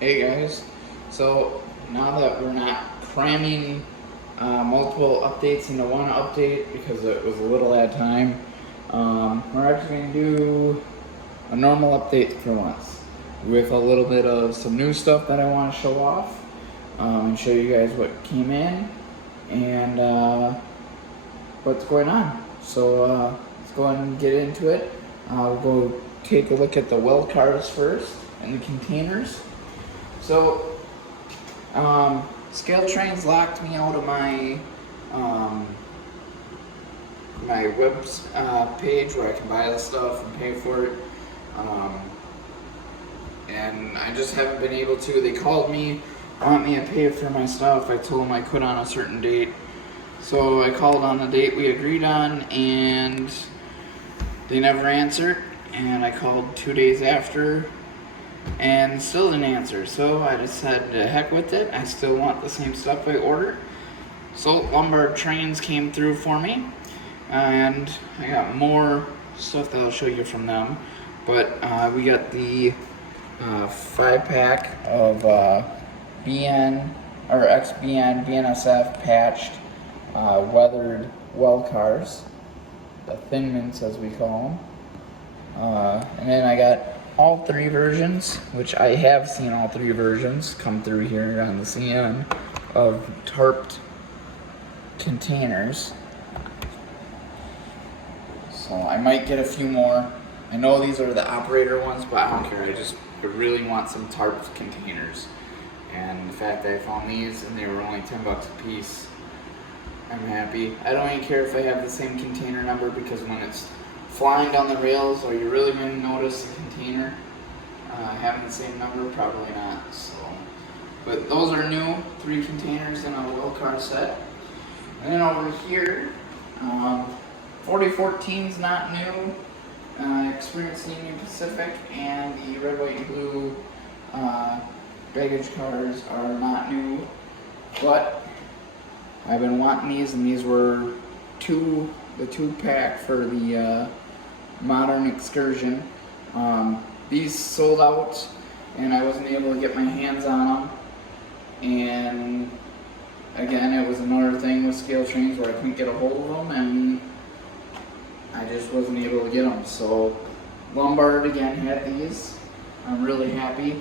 Hey guys, so now that we're not cramming multiple updates into one update because it was a little at a time, we're actually going to do a normal update for once with a little bit of some new stuff that I want to show off and show you guys what came in and what's going on. So let's go ahead and get into it. We'll go take a look at the well cars first and the containers. So, Scale Trains locked me out of my my web page where I can buy the stuff and pay for it, and I just haven't been able to. They called me, want me to pay for my stuff. I told them I could on a certain date, so I called on the date we agreed on, and they never answered. And I called 2 days after, and still didn't answer. So I decided to heck with it. I still want the same stuff I ordered. So Lombard Trains came through for me, and I got more stuff that I'll show you from them. But we got the 5-pack of BN or XBN BNSF patched weathered well cars, the Thin Mints as we call them. And then I got all 3 versions, which I have seen all 3 versions come through here on the CN of tarped containers. So I might get a few more. I know these are the operator ones, but I don't care. I really want some tarped containers. And the fact that I found these and they were only $10 a piece, I'm happy. I don't even care if I have the same container number, because when it's flying down the rails, are you really going to notice the container having the same number? Probably not. So, but those are new, 3 containers in a well car set. And then over here, 4014's not new. Experience Union Pacific and the red, white, and blue baggage cars are not new, but I've been wanting these, and these were the 2-pack for the Modern Excursion. These sold out, and I wasn't able to get my hands on them. And again, it was another thing with Scale Trains where I couldn't get a hold of them, and I just wasn't able to get them. So Lombard again had these. I'm really happy.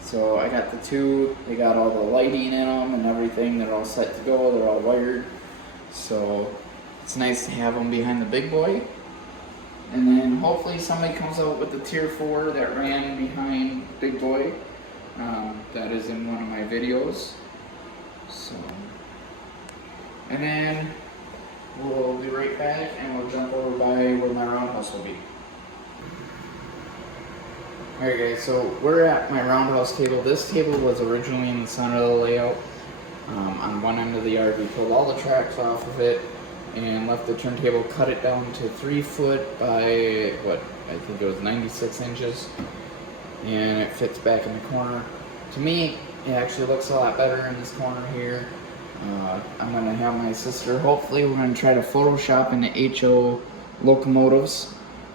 So I got the 2. They got all the lighting in them and everything. They're all set to go. They're all wired. So it's nice to have them behind the big boy. And then hopefully somebody comes out with the Tier 4 that ran behind big boy. That is in one of my videos. So, and then we'll be right back, and we'll jump over by where my roundhouse will be. Alright guys, so we're at my roundhouse table. This table was originally in the center of the layout. On one end of the yard, we pulled all the tracks off of it and left the turntable, cut it down to 3 foot by what I think it was 96 inches, and it fits back in the corner. To me, it actually looks a lot better in this corner here. I'm going to have my sister, hopefully we're going to try to Photoshop in the HO locomotives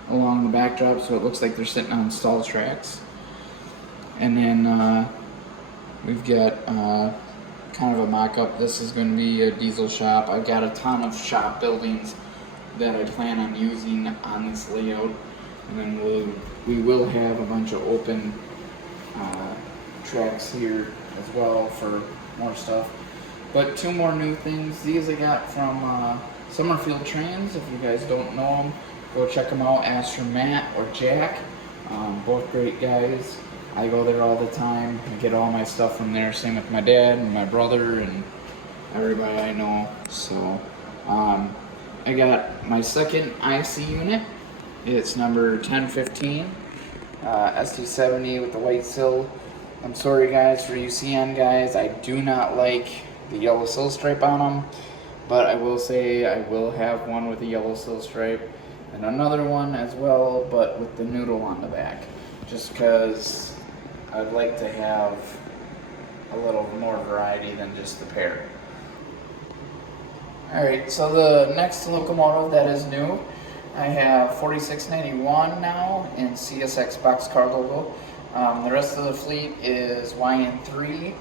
along the backdrop so it looks like they're sitting on stall tracks. And then we've got kind of a mock-up. This is going to be a diesel shop. I've got a ton of shop buildings that I plan on using on this layout, and then we will have a bunch of open tracks here as well for more stuff. But 2 more new things. These I got from Summerfield Trains. If you guys don't know them, go check them out. Ask for Matt or Jack. Both great guys. I go there all the time. I get all my stuff from there. Same with my dad and my brother and everybody I know. So I got my second IC unit. It's number 1015, SD70 with the white sill. I'm sorry guys, for you CN guys, I do not like the yellow sill stripe on them, but I will say I will have one with a yellow sill stripe and another one as well, but with the noodle on the back, just because I'd like to have a little more variety than just the pair. Alright, so the next locomotive that is new, I have 4691 now in CSX boxcar logo. The rest of the fleet is YN3.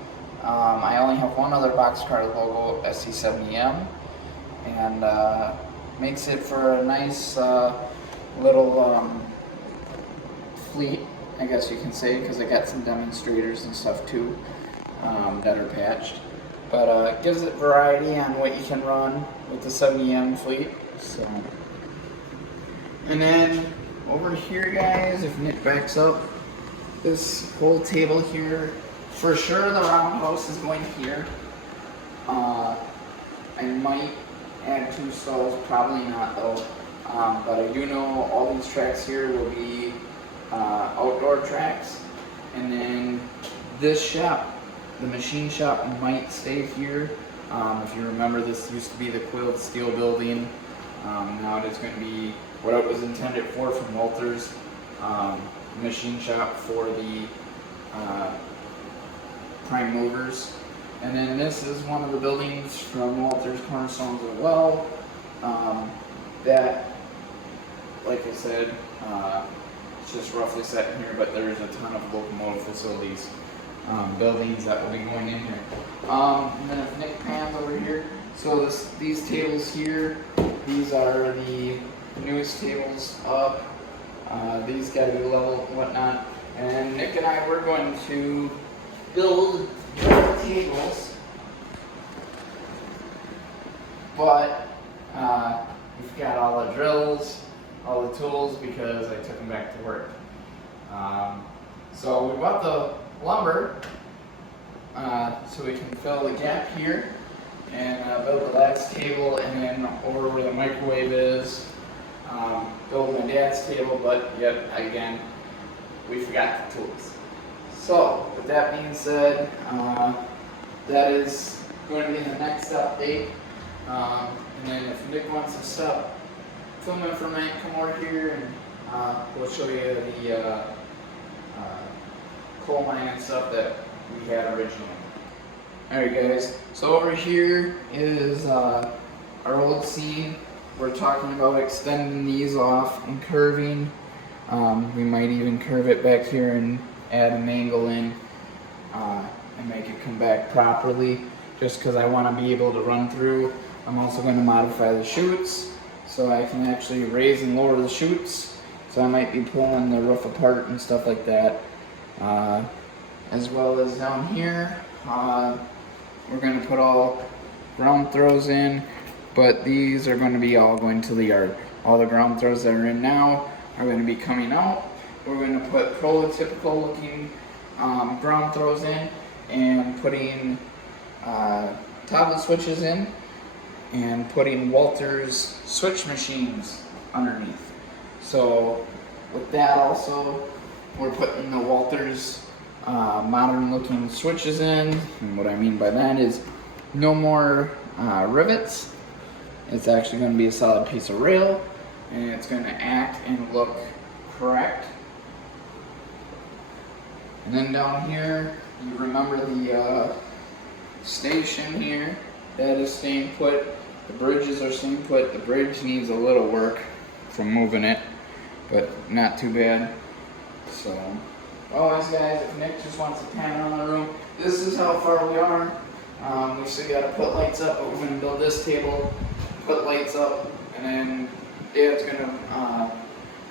I only have one other boxcar logo, SC70M, and makes it for a nice little fleet, I guess you can say, because I got some demonstrators and stuff too that are patched. But it gives it variety on what you can run with the 70M fleet. So, and then over here, guys, if Nick backs up, this whole table here, for sure the roundhouse is going here. I might add 2 stalls, probably not though. But I do know all these tracks here will be outdoor tracks. And then this shop, the machine shop, might stay here. If you remember, this used to be the Coiled Steel building. Now it is going to be what it was intended for, from Walters. Machine shop for the prime movers. And then this is one of the buildings from Walters Cornerstones as well. That, like I said, it's just roughly set in here, but there's a ton of locomotive facilities, buildings that will be going in here. And then if Nick pans over here, so these tables here, these are the newest tables up. These got to be level and whatnot. And Nick and I, we're going to build more tables, but we've got all the drills, all the tools, because I took them back to work. So we bought the lumber so we can fill the gap here and build the lattice table, and then over where the microwave is, build my dad's table, but yet again, we forgot the tools. So, with that being said, that is going to be the next update. And then if Nick wants to stop filming for a minute, come over here and we'll show you the coal mine and stuff that we had originally. Alright guys, so over here is our old seam. We're talking about extending these off and curving. We might even curve it back here and add an angle in and make it come back properly, just because I want to be able to run through. I'm also going to modify the chutes so I can actually raise and lower the chutes. So I might be pulling the roof apart and stuff like that. As well as down here, we're going to put all ground throws in, but these are going to be all going to the yard. All the ground throws that are in now are going to be coming out. We're going to put prototypical looking ground throws in, and putting toggle switches in, and putting Walters switch machines underneath. So with that also, we're putting the Walters modern looking switches in, and what I mean by that is no more rivets. It's actually going to be a solid piece of rail, and it's going to act and look correct. And then down here, you remember the station here, that is staying put. The bridges are staying put. The bridge needs a little work from moving it, but not too bad. So, always guys, if Nick just wants to pan around the room, this is how far we are. We still got to put lights up, but we're going to build this table, put lights up, and then Dad's going to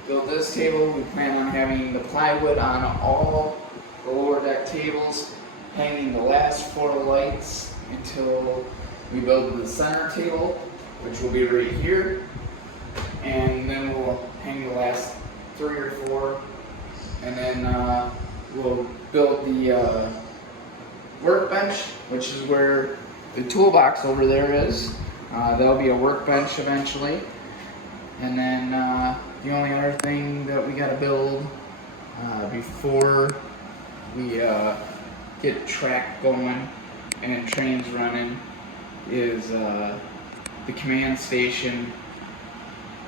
build this table. We plan on having the plywood on all the lower deck tables, hanging the last 4 lights until we build the center table, which will be right here, and then we'll hang the last 3 or 4, and then we'll build the workbench, which is where the toolbox over there is. That'll be a workbench eventually. And then the only other thing that we got to build before we get track going and trains running is the command station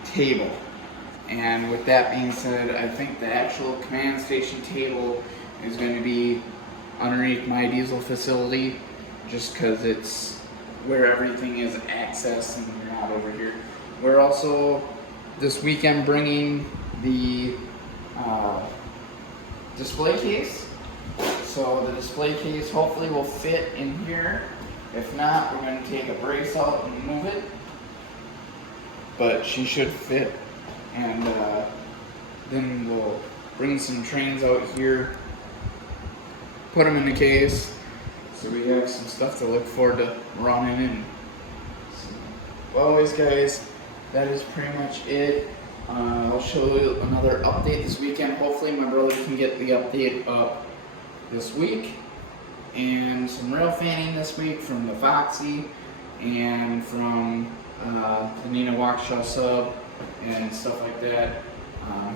table. And with that being said, I think the actual command station table is going to be underneath my diesel facility, just because it's where everything is accessed and you're not over here. We're also this weekend bringing the display case. So the display case hopefully will fit in here. If not, we're going to take a brace out and move it. But she should fit, and then we'll bring some trains out here, put them in the case, so we have some stuff to look forward to running in. So, well, anyways, guys, that is pretty much it. I'll show you another update this weekend. Hopefully my brother can get the update up this week, and some rail fanning this week from the Foxy and from the Nina Waukesha sub and stuff like that.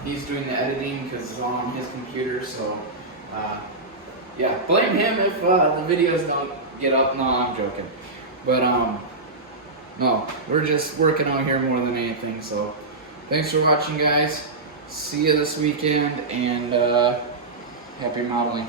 He's doing the editing because it's all on his computer, so yeah, blame him if the videos don't get up. No, I'm joking. But no, we're just working out here more than anything. So thanks for watching, guys. See you this weekend, and happy modeling.